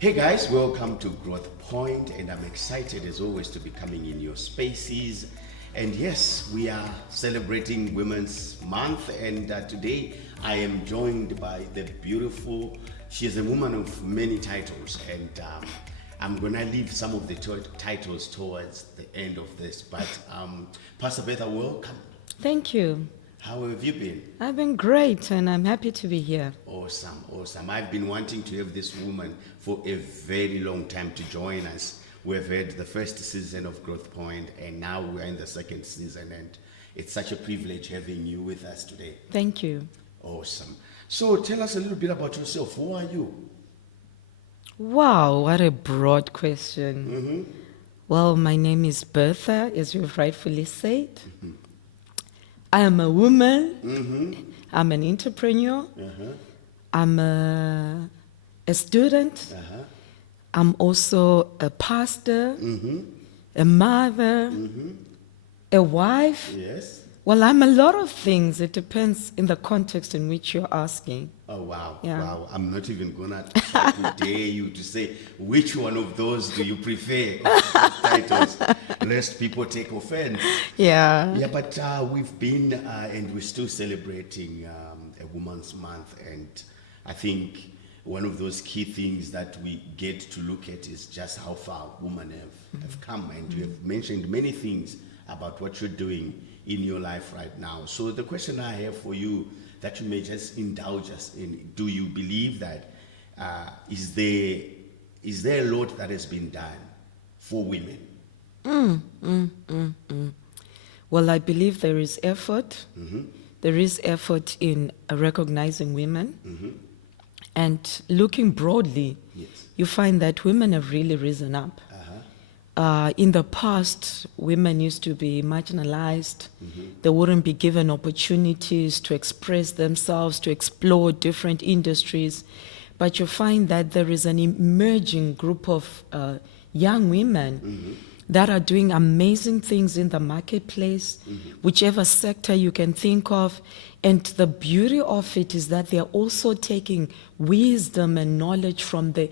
Hey guys, welcome to Growth Point, and I'm excited as always to be coming in your spaces. And yes, we are celebrating Women's Month, and today I am joined by the beautiful, she is a woman of many titles, and I'm gonna leave some of the titles towards the end of this. But Pastor Bertha, welcome. Thank you. How have you been? I've been great, and I'm happy to be here. Awesome, awesome. I've been wanting to have this woman for a very long time to join us. We've had the first season of Growth Point, and now we're in the second season, and it's such a privilege having you with us today. Thank you. Awesome. So tell us a little bit about yourself. Who are you? Wow, what a broad question. Well, my name is Bertha, as you've rightfully said. I am a woman. I'm an entrepreneur. I'm a student. I'm also a pastor, a mother, a wife. Yes. Well, I'm a lot of things. It depends in the context in which you're asking. Oh, wow. Yeah. Wow. I'm not even going to try to dare you to say which one of those do you prefer of those titles, lest people take offense. Yeah. Yeah, but we've been, and we're still celebrating a Women's Month, and I think one of those key things that we get to look at is just how far women have come, and you have mentioned many things about what you're doing in your life right now. So the question I have for you that you may just indulge us in, do you believe that is there a lot that has been done for women? Well, I believe there is effort. There is effort in recognizing women. And looking broadly, Yes. you find that women have really risen up. In the past, women used to be marginalized. They wouldn't be given opportunities to express themselves, to explore different industries. But you find that there is an emerging group of young women that are doing amazing things in the marketplace, whichever sector you can think of. And the beauty of it is that they're also taking wisdom and knowledge from the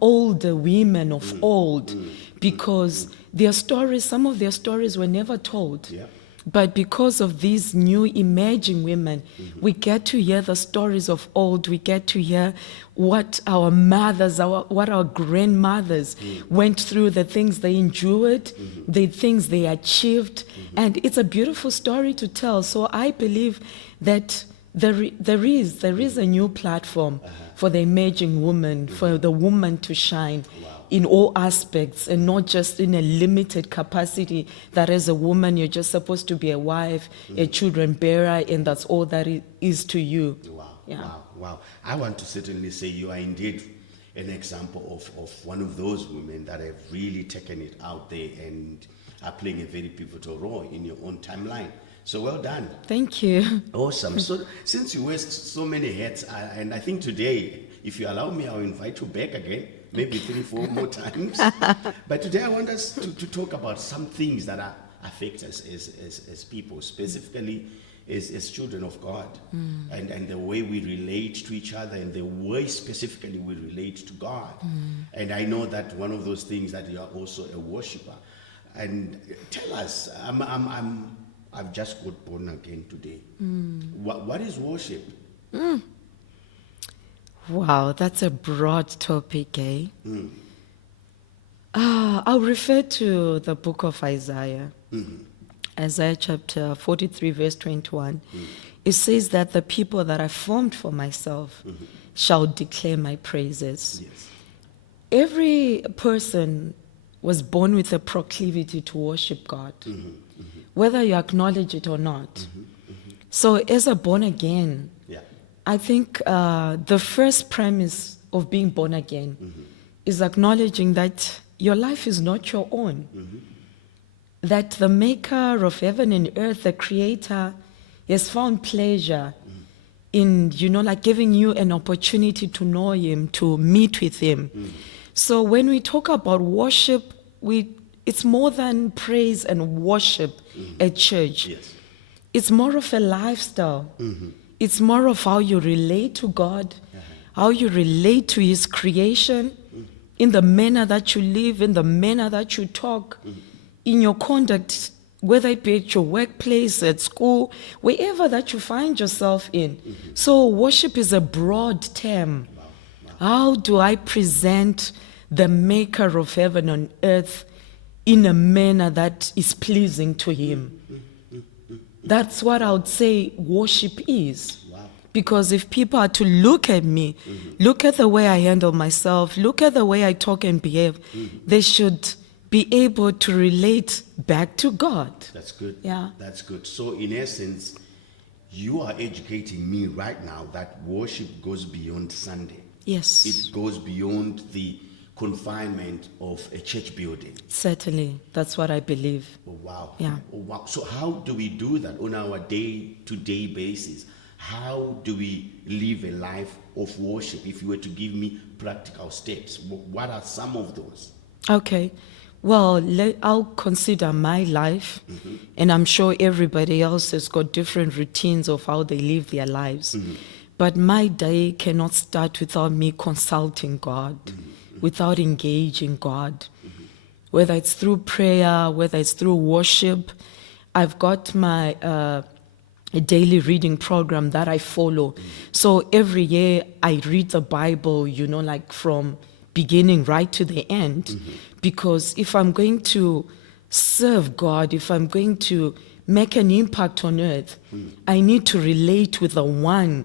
older women of old, because their stories, some of their stories were never told. Yeah. But because of these new emerging women, we get to hear the stories of old. We get to hear what our mothers, what our grandmothers went through, the things they endured, the things they achieved. And it's a beautiful story to tell. So I believe that there is a new platform for the emerging woman, for the woman to shine in all aspects, and not just in a limited capacity that as a woman you're just supposed to be a wife, a children bearer, and that's all that it is to you. Wow, Yeah. wow. I want to certainly say you are indeed an example of one of those women that have really taken it out there and are playing a very pivotal role in your own timeline. So well done. Thank you. Awesome. So since you wear so many hats, and I think today, if you allow me, I'll invite you back again, maybe 3-4 more times. But today I want us to talk about some things that affect us as people, specifically as children of God, and the way we relate to each other, and the way specifically we relate to God. And I know that one of those things that you are also a worshiper. And tell us, I've just got born again today. What is worship? Wow, that's a broad topic, eh? I'll refer to the book of Isaiah. Isaiah chapter 43, verse 21. It says that the people that I formed for myself shall declare my praises. Yes. Every person was born with a proclivity to worship God, whether you acknowledge it or not. So as a born again, Yeah. I think the first premise of being born again is acknowledging that your life is not your own. That the maker of heaven and earth, the creator, has found pleasure in, like giving you an opportunity to know him, to meet with him. So when we talk about worship, it's more than praise and worship at church. Yes. It's more of a lifestyle. It's more of how you relate to God, how you relate to his creation, in the manner that you live, in the manner that you talk, in your conduct, whether it be at your workplace, at school, wherever that you find yourself in. So worship is a broad term. How do I present the maker of heaven and earth in a manner that is pleasing to him? That's what I would say worship is. Because if people are to look at me, look at the way I handle myself, look at the way I talk and behave, they should be able to relate back to God. That's good. Yeah. That's good. So in essence, you are educating me right now that worship goes beyond Sunday. Yes. It goes beyond the confinement of a church building. Certainly. That's what I believe. Oh, wow. Yeah. Oh, wow. So how do we do that on our day-to-day basis? How do we live a life of worship? If you were to give me practical steps, what are some of those? Okay. Well, I'll consider my life, and I'm sure everybody else has got different routines of how they live their lives. But my day cannot start without me consulting God, without engaging God. Whether it's through prayer, whether it's through worship, I've got my a daily reading program that I follow. So every year I read the Bible, like from beginning right to the end. Because if I'm going to serve God, if I'm going to make an impact on earth, I need to relate with the one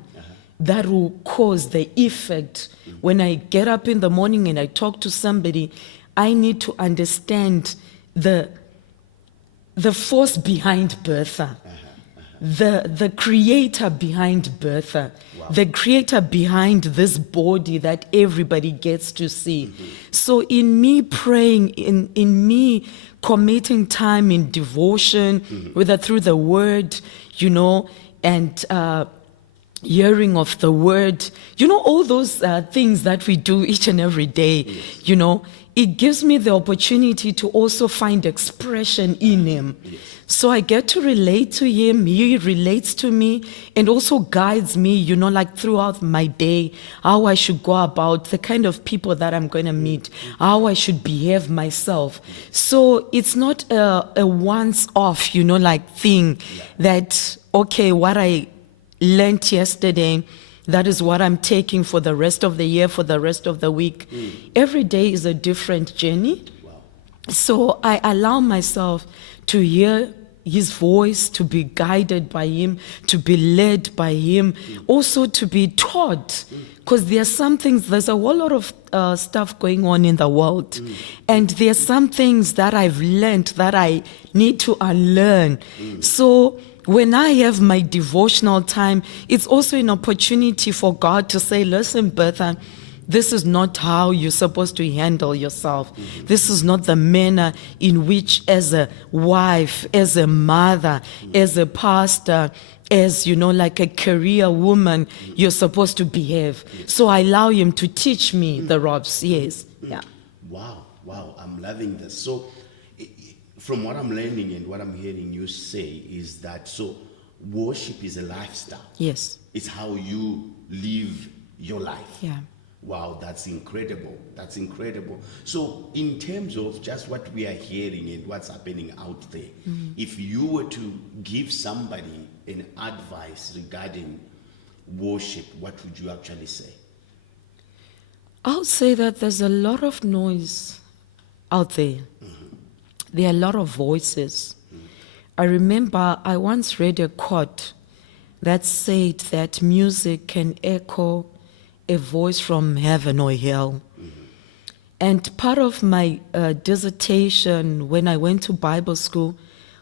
that will cause the effect. When I get up in the morning and I talk to somebody, I need to understand the force behind Bertha, the creator behind Bertha, the creator behind this body that everybody gets to see. So in me praying, in me committing time in devotion, whether through the word, and hearing of the word, all those things that we do each and every day, it gives me the opportunity to also find expression in him. So I get to relate to him, he relates to me, and also guides me, like throughout my day, how I should go about, the kind of people that I'm going to meet, how I should behave myself. So it's not a once-off, thing that, okay, what I learned yesterday, that is what I'm taking for the rest of the year, for the rest of the week. Every day is a different journey. So I allow myself to hear his voice, to be guided by him, to be led by him, also to be taught. Because there's a whole lot of stuff going on in the world. And there's some things that I've learned that I need to unlearn. So when I have my devotional time, it's also an opportunity for God to say, listen, Bertha, this is not how you're supposed to handle yourself. This is not the manner in which, as a wife, as a mother, as a pastor, as, like a career woman, you're supposed to behave. So I allow him to teach me the ropes. Yes. Yeah. Wow. I'm loving this. So from what I'm learning and what I'm hearing you say is that, so worship is a lifestyle. Yes. It's how you live your life. Yeah. Wow, that's incredible. That's incredible. So in terms of just what we are hearing and what's happening out there, if you were to give somebody an advice regarding worship, what would you actually say? I would say that there's a lot of noise out there. There are a lot of voices. I remember I once read a quote that said that music can echo a voice from heaven or hell. And part of my dissertation when I went to Bible school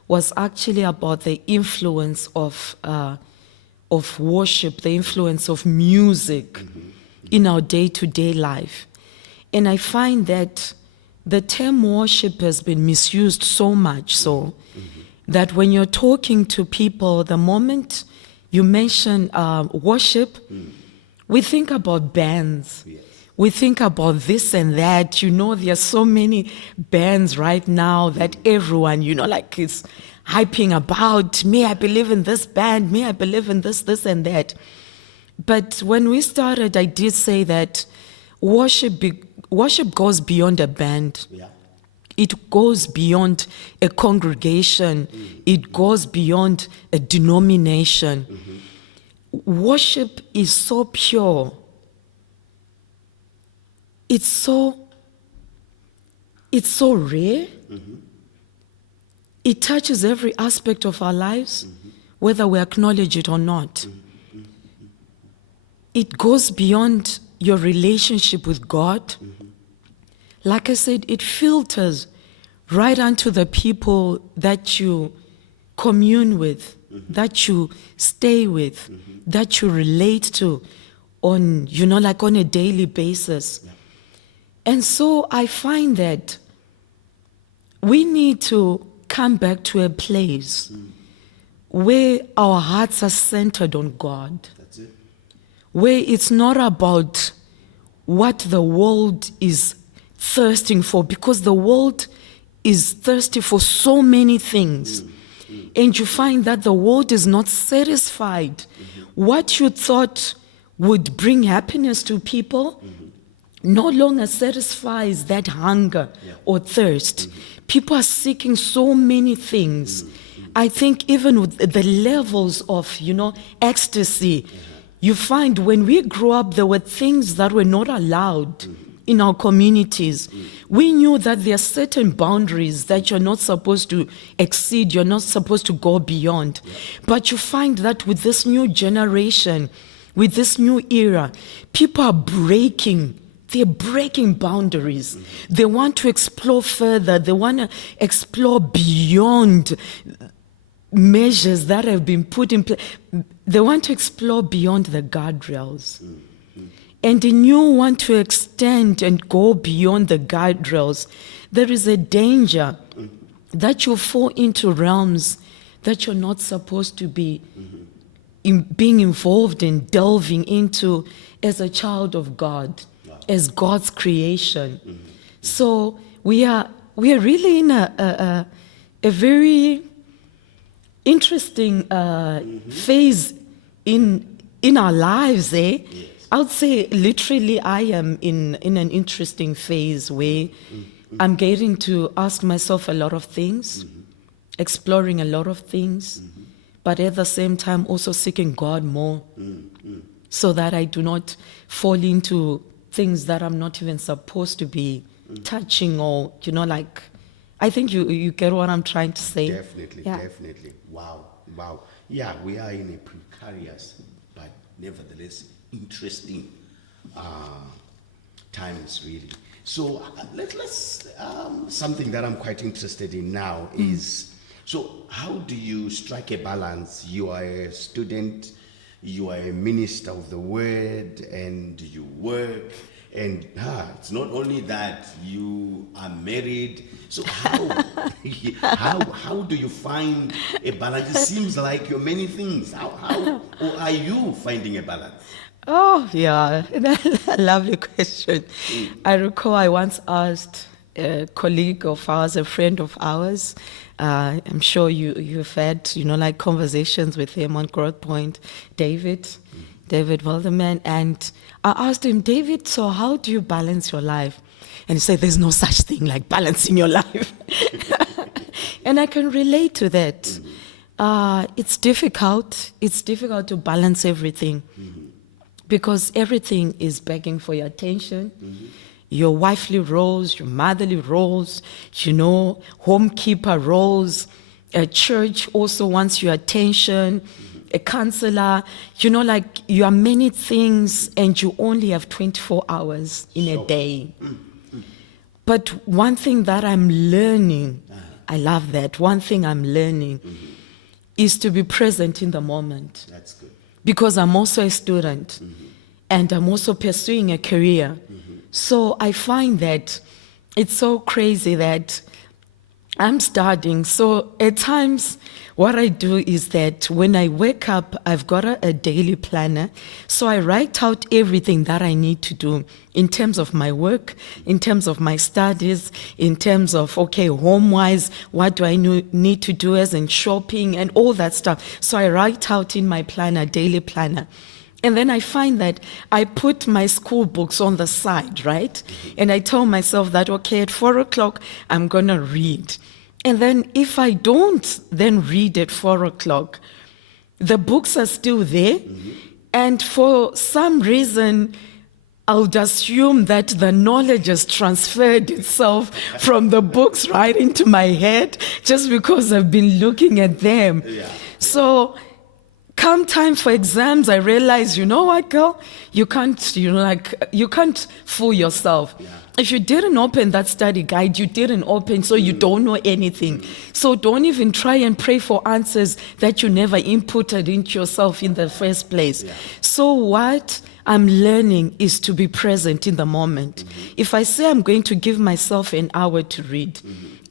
was actually about the influence of worship, the influence of music in our day-to-day life. And I find that the term worship has been misused so much so that when you're talking to people, the moment you mention worship, we think about bands. Yes. We think about this and that. There are so many bands right now that everyone, is hyping about. Me, I believe in this band. Me, I believe in this and that. But when we started, I did say that worship worship goes beyond a band. Yeah. It goes beyond a congregation. It goes beyond a denomination. Worship is so pure. It's so rare. It touches every aspect of our lives, whether we acknowledge it or not. It goes beyond your relationship with God. Like I said, it filters right onto the people that you commune with, that you stay with, that you relate to on, like on a daily basis. Yeah. And so I find that we need to come back to a place where our hearts are centered on God, That's it. where it's not about what the world is thirsting for, because the world is thirsty for so many things. And you find that the world is not satisfied. What you thought would bring happiness to people no longer satisfies that hunger or thirst. People are seeking so many things. I think even with the levels of, ecstasy, you find when we grew up, there were things that were not allowed in our communities. We knew that there are certain boundaries that you're not supposed to exceed, you're not supposed to go beyond. But you find that with this new generation, with this new era, people are they're breaking boundaries. They want to explore further. They want to explore beyond measures that have been put in place. They want to explore beyond the guardrails. And in you want to extend and go beyond the guardrails, there is a danger that you fall into realms that you're not supposed to be being involved in, delving into as a child of God, as God's creation. So we are really in a very interesting phase in our lives, eh? Yes. I would say literally I am in an interesting phase where I'm getting to ask myself a lot of things, exploring a lot of things, but at the same time also seeking God more so that I do not fall into things that I'm not even supposed to be touching, or, I think you get what I'm trying to say. Definitely, Yeah. definitely. Wow. Yeah, we are in a precarious, but nevertheless interesting times, really. So let's something that I'm quite interested in now is, so how do you strike a balance? You are a student, you are a minister of the word, and you work, and it's not only that, you are married. So how do you find a balance? It seems like you're many things. How or are you finding a balance? Oh, yeah, a lovely question. I recall I once asked a colleague of ours, a friend of ours, I'm sure you've had, conversations with him on Growth Point, David Walderman, and I asked him, David, so how do you balance your life? And he said, there's no such thing like balancing your life. And I can relate to that. It's difficult. It's difficult to balance everything. Because everything is begging for your attention. Your wifely roles, your motherly roles, homekeeper roles. A church also wants your attention. A counselor, you are many things, and you only have 24 hours in a day. But one thing that I'm learning, I love that, one thing I'm learning is to be present in the moment. That's good. Because I'm also a student, and I'm also pursuing a career. So I find that it's so crazy that I'm studying. So at times, what I do is that when I wake up, I've got a daily planner. So I write out everything that I need to do in terms of my work, in terms of my studies, in terms of, home-wise, what do I need to do as in shopping and all that stuff. So I write out in my planner, daily planner. And then I find that I put my school books on the side, right? And I tell myself that, okay, at 4 o'clock, I'm going to read. And then if I don't then read at 4 o'clock, the books are still there. And for some reason, I would assume that the knowledge has transferred itself from the books right into my head just because I've been looking at them. So come time for exams, I realize, you know what, girl? You can't, you can't fool yourself. If you didn't open that study guide, you didn't open, so you don't know anything. So don't even try and pray for answers that you never inputted into yourself in the first place. So what I'm learning is to be present in the moment. If I say I'm going to give myself an hour to read,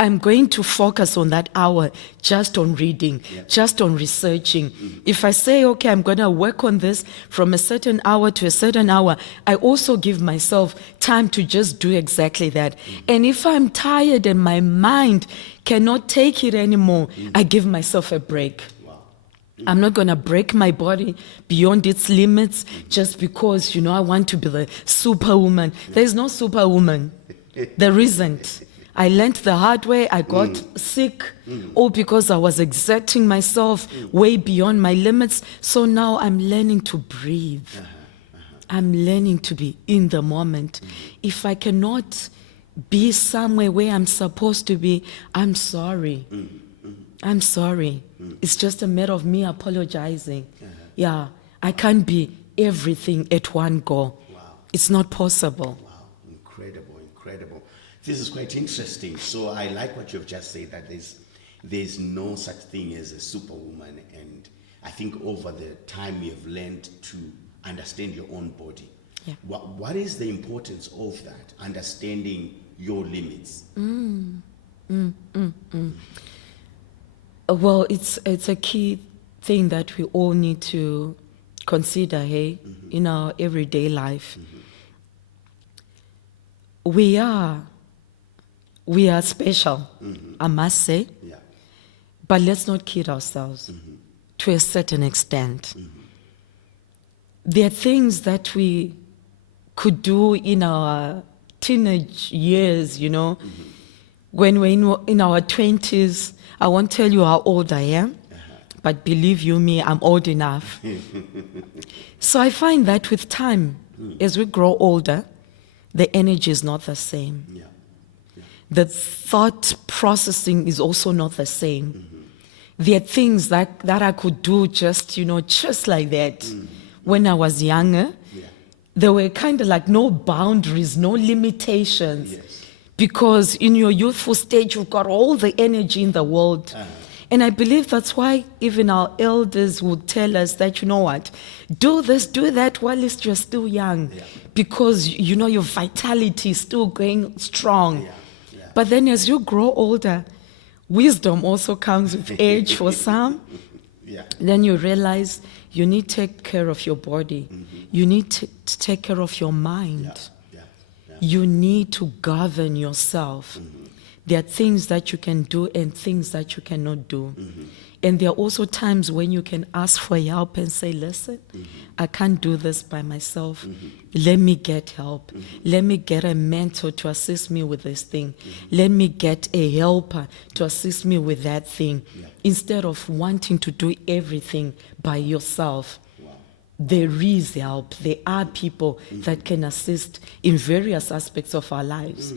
I'm going to focus on that hour just on reading, just on researching. If I say, okay, I'm going to work on this from a certain hour to a certain hour, I also give myself time to just do exactly that. And if I'm tired and my mind cannot take it anymore, I give myself a break. I'm not going to break my body beyond its limits just because, I want to be the superwoman. There's no superwoman. There isn't. I learned the hard way. I got sick, all because I was exerting myself way beyond my limits. So now I'm learning to breathe. I'm learning to be in the moment. If I cannot be somewhere where I'm supposed to be, I'm sorry. I'm sorry. It's just a matter of me apologizing. Yeah, I can't be everything at one go. It's not possible. Wow, incredible, incredible. This is quite interesting. So I like what you've just said, that there's no such thing as a superwoman. And I think over the time you've learned to understand your own body. Yeah. What is the importance of that, understanding your limits? Well, it's a key thing that we all need to consider, in our everyday life. We are special, I must say, but let's not kid ourselves to a certain extent. There are things that we could do in our teenage years, when we're in our 20s. I won't tell you how old I am, but believe you me, I'm old enough. So I find that with time, as we grow older, the energy is not the same. The thought processing is also not the same. There are things that I could do just like that. When I was younger, there were kind of like no boundaries, no limitations. Because in your youthful stage, you've got all the energy in the world. And I believe that's why even our elders would tell us that, do this, do that while you're still young. Because, your vitality is still going strong. But then as you grow older, wisdom also comes with age for some. Then you realize you need to take care of your body. You need to take care of your mind. You need to govern yourself. There are things that you can do and things that you cannot do. And there are also times when you can ask for help and say, listen, I can't do this by myself. Let me get help. Let me get a mentor to assist me with this thing. Let me get a helper to assist me with that thing. Instead of wanting to do everything by yourself. There is help. There are people that can assist in various aspects of our lives.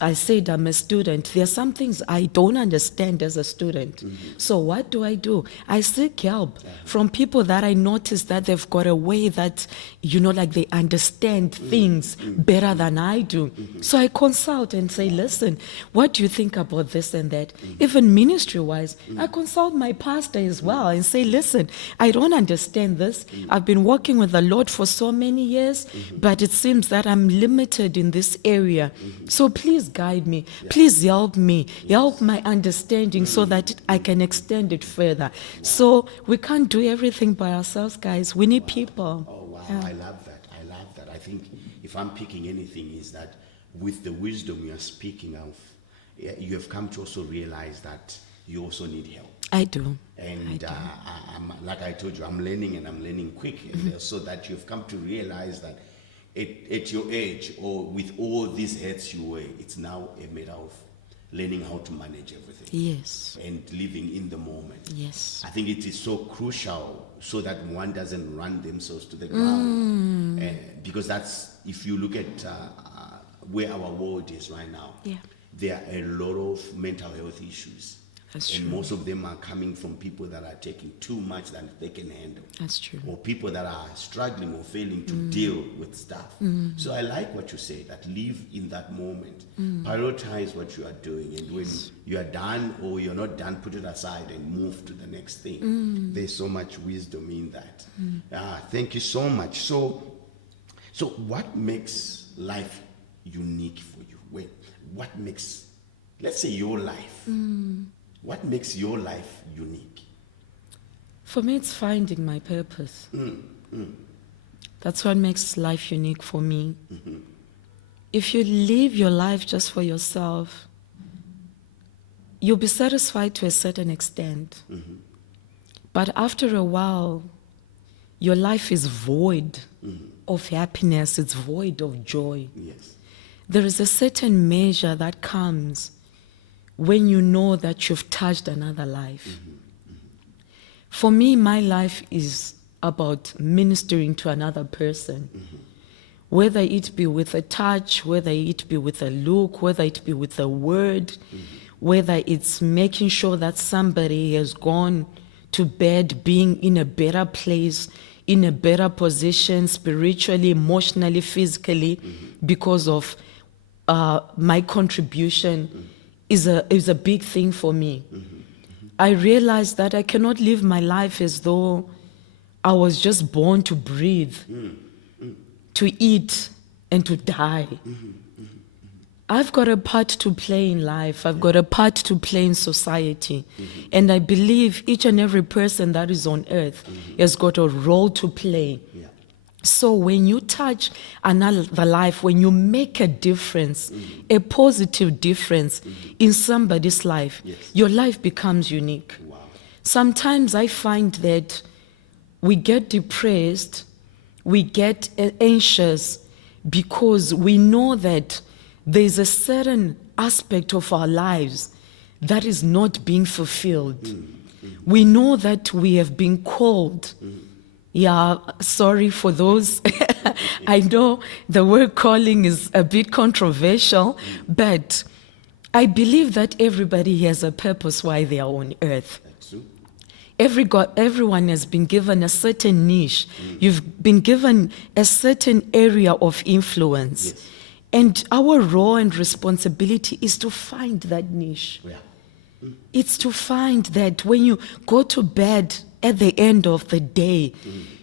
I said I'm a student. There are some things I don't understand as a student. So what do? I seek help from people that I notice that they've got a way that, like they understand things better than I do. So I consult and say, listen, what do you think about this and that? Even ministry-wise, I consult my pastor as well and say, listen, I don't understand this. I've been working with the Lord for so many years, but it seems that I'm limited in this area. So please guide me. Please help me. Help my understanding so that I can extend it further. So we can't do everything by ourselves, guys. We need people. Oh, wow. I love that. I think if I'm picking anything is that with the wisdom you're speaking of, you have come to also realize that you also need help. I do. And I'm, like I told you, I'm learning and I'm learning quick, and so that you've come to realize that at your age, or with all these hats you wear, it's now a matter of learning how to manage everything. Yes. And living in the moment. Yes. I think it is so crucial so that one doesn't run themselves to the ground. Because that's, if you look at where our world is right now, Yeah. there are a lot of mental health issues. That's And true. most of them are coming from people that are taking too much than they can handle. That's true. Or people that are struggling or failing to deal with stuff. So I like what you say, that live in that moment. Prioritize what you are doing. And when you are done or you're not done, put it aside and move to the next thing. There's so much wisdom in that. Thank you so much. So what makes life unique for you? What makes, let's say, your life? What makes your life unique? For me, it's finding my purpose. That's what makes life unique for me. If you live your life just for yourself, you'll be satisfied to a certain extent. But after a while, your life is void of happiness, it's void of joy. Yes. There is a certain measure that comes when you know that you've touched another life. For me, my life is about ministering to another person. Whether it be with a touch, whether it be with a look, whether it be with a word, whether it's making sure that somebody has gone to bed being in a better place, in a better position, spiritually, emotionally, physically, because of my contribution is a big thing for me. I realized that I cannot live my life as though I was just born to breathe, to eat, and to die. I've got a part to play in life. I've got a part to play in society. And I believe each and every person that is on earth has got a role to play. Yeah. So when you touch another life, when you make a difference, a positive difference in somebody's life, your life becomes unique. Wow. Sometimes I find that we get depressed, we get anxious because we know that there's a certain aspect of our lives that is not being fulfilled. We know that we have been called. Yeah, sorry for those. I know the word calling is a bit controversial, but I believe that everybody has a purpose why they are on earth. That's true. Everyone has been given a certain niche. You've been given a certain area of influence. Yes. And our role and responsibility is to find that niche. Yeah. It's to find that when you go to bed at the end of the day,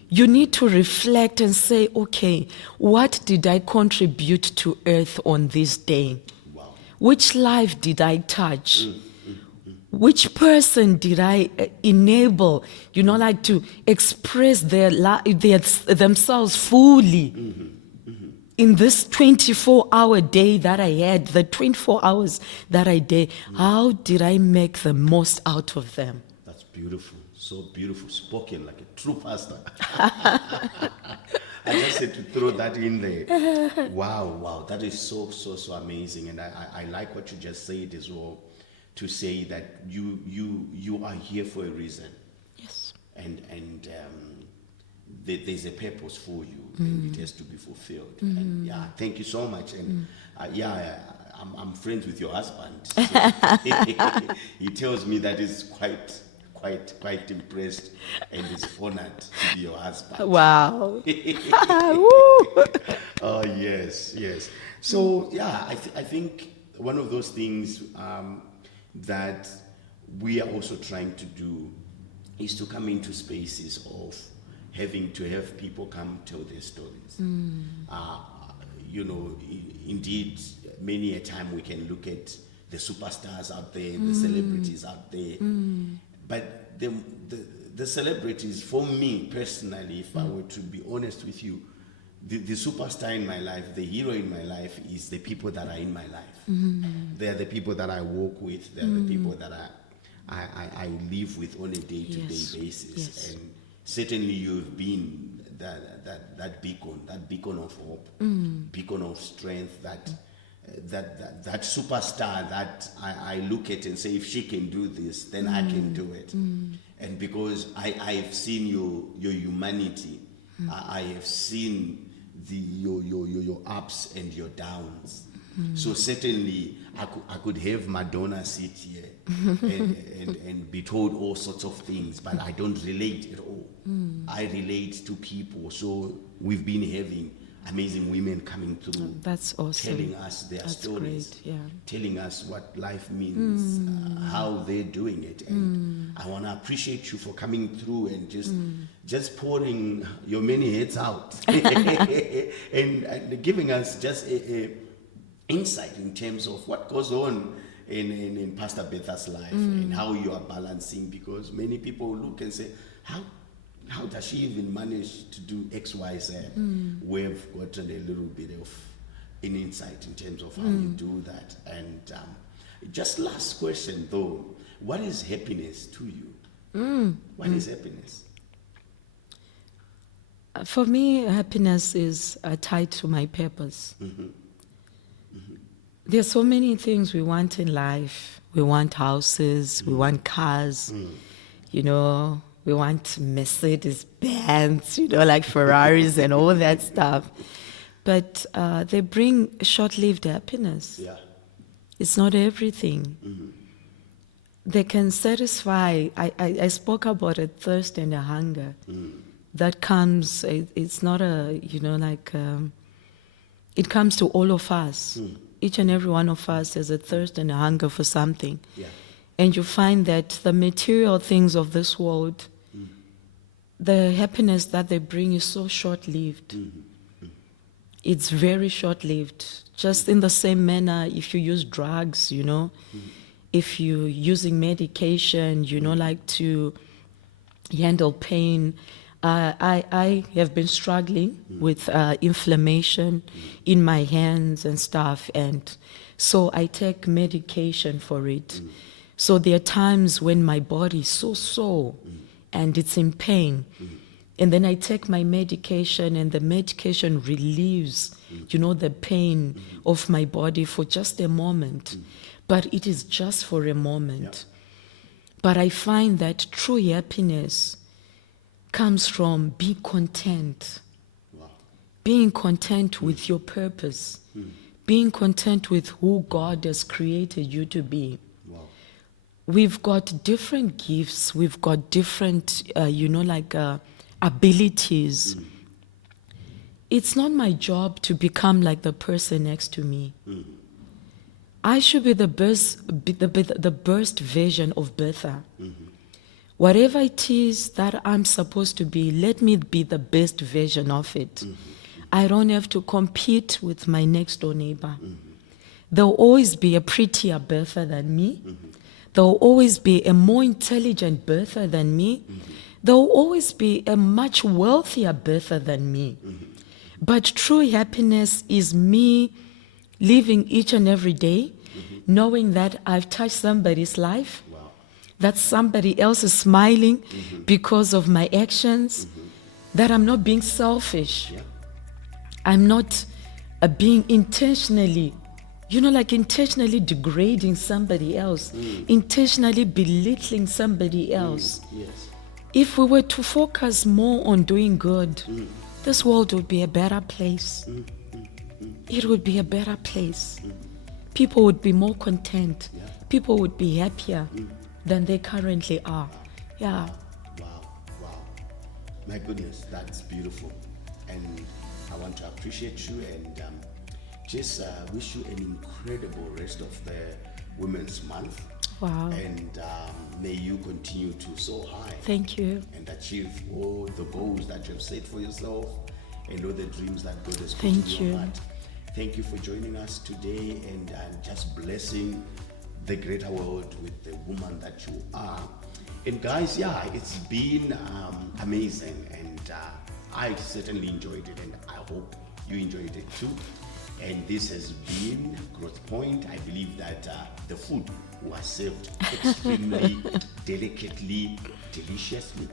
you need to reflect and say, okay, what did I contribute to earth on this day? Wow. Which life did I touch? Which person did I enable, like to express themselves fully in this 24-hour day that I had, the 24 hours that I did? How did I make the most out of them? That's beautiful. So beautiful. Spoken like a true pastor. I just had to throw that in there. Wow. That is so amazing. And I like what you just said as well, to say that you are here for a reason. Yes. And there's a purpose for you, and it has to be fulfilled. And yeah, thank you so much. And I'm friends with your husband. So he tells me that he's quite impressed and is honored to be your husband. Wow. Oh yes. So yeah, I think one of those things that we are also trying to do is to come into spaces of having to have people come tell their stories. Indeed, many a time we can look at the superstars out there, the celebrities out there, but the celebrities, for me personally, if I were to be honest with you, the superstar in my life, the hero in my life is the people that are in my life. They are the people that I walk with. They are the people that I live with on a day-to-day Yes. basis. Yes. And certainly you've been that beacon of hope, beacon of strength, that superstar that I look at and say, if she can do this, then I can do it. And because I've seen your humanity, I have seen your ups and your downs. So certainly I could have Madonna sit here and be told all sorts of things, but I don't relate at all. I relate to people. So we've been having amazing women coming through, That's awesome. telling us their That's stories, great, yeah. telling us what life means, how they're doing it. And I want to appreciate you for coming through and just pouring your many heads out and giving us just a insight in terms of what goes on in Pastor Bertha's life and how you are balancing, because many people look and say, how does she even manage to do X, Y, Z? We've gotten a little bit of an insight in terms of how you do that. And just last question though, what is happiness to you? What is happiness? For me, happiness is tied to my purpose. There's so many things we want in life. We want houses, we want cars, you know, we want Mercedes Benz, you know, like Ferraris and all that stuff. But they bring short-lived happiness. Yeah. It's not everything. They can satisfy. I spoke about a thirst and a hunger that comes. It's not a, you know, like it comes to all of us. Each and every one of us has a thirst and a hunger for something. Yeah. And you find that the material things of this world, the happiness that they bring is so short-lived. It's very short-lived. Just in the same manner, if you use drugs, you know, if you're using medication, you know, like to handle pain. I have been struggling with inflammation in my hands and stuff, and so I take medication for it. So there are times when my body is so sore and it's in pain, and then I take my medication, and the medication relieves, you know, the pain of my body for just a moment, but it is just for a moment. But I find that true happiness comes from being content. Wow. Being content with your purpose. Being content with who God has created you to be. Wow. We've got different gifts. We've got different, you know, like abilities. It's not my job to become like the person next to me. I should be the best version of Bertha. Whatever it is that I'm supposed to be, let me be the best version of it. I don't have to compete with my next door neighbor. There'll always be a prettier Bertha than me. There'll always be a more intelligent Bertha than me. There'll always be a much wealthier Bertha than me. But true happiness is me living each and every day, knowing that I've touched somebody's life, that somebody else is smiling because of my actions, that I'm not being selfish. I'm not being intentionally, you know, like intentionally degrading somebody else, intentionally belittling somebody else. If we were to focus more on doing good, this world would be a better place. It would be a better place. People would be more content. People would be happier than they currently are. Yeah. Wow. My goodness, that's beautiful. And I want to appreciate you and just wish you an incredible rest of the Women's Month. Wow. And may you continue to soar high. Thank you. And achieve all the goals that you have set for yourself and all the dreams that God has put in Thank your you. heart. Thank you for joining us today and just blessing the greater world with the woman that you are. And guys, yeah, it's been amazing, and I certainly enjoyed it, and I hope you enjoyed it too. And this has been Growth Point. I believe that the food who are served extremely delicately, deliciously.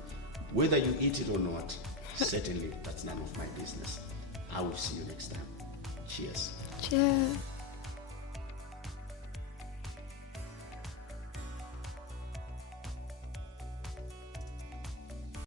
Whether you eat it or not, certainly that's none of my business. I will see you next time. Cheers. Cheers.